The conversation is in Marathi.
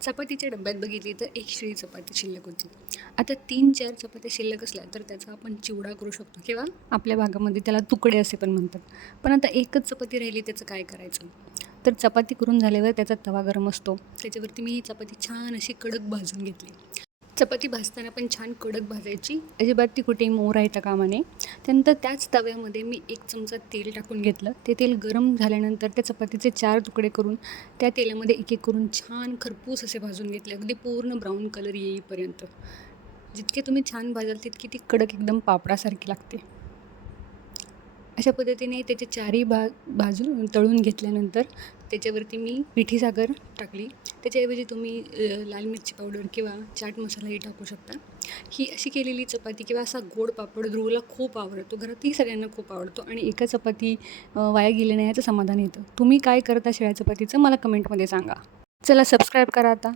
चपातीच्या डब्यात बघितली तर एक शिळी चपाती शिल्लक होती. आता 3-4 चपात्या शिल्लक असल्या तर त्याचा आपण चिवडा करू शकतो किंवा आपल्या भागामध्ये त्याला तुकडे असे पण म्हणतात. पण आता एकच चपाती राहिली त्याचं काय करायचं? तर चपाती करून झाल्यावर त्याचा तवा गरम असतो. त्याच्यावरती मी ही चपाती छान अशी कडक भाजून घेतली. चपाती भाजताना पण छान कडक भाजायची, अजिबात ती कुठेही मोड राहता कामा नये. त्यानंतर त्याच तव्यामध्ये मी 1 चमचा तेल टाकून घेतलं. ते तेल गरम झाल्यानंतर त्या चपातीचे 4 तुकडे करून त्या तेलामध्ये एक-एक करून छान खरपूस असे भाजून घेतले, अगदी पूर्ण ब्राऊन कलर येईपर्यंत. जितके तुम्ही छान भाजाल तितकी ती कडक एकदम पापडासारखी लागते. अशा पद्धतीने त्याचे चारही भाजून तळून घेतल्यानंतर त्याच्यावरती मी पिठी साखर टाकली. त्याच्याऐवजी तुम्ही लाल मिरची पावडर किंवा चाट मसालाही टाकू शकता. ही अशी केलेली चपाती किंवा असा गोड पापड ध्रुवला खूप आवडतो. घरातही सगळ्यांना खूप आवडतो आणि एका चपाती वाया गेली नाही याचं समाधान येतं. तुम्ही काय करता शिळ्या चपातीचं मला कमेंटमध्ये सांगा. चला सबस्क्राईब करा आता.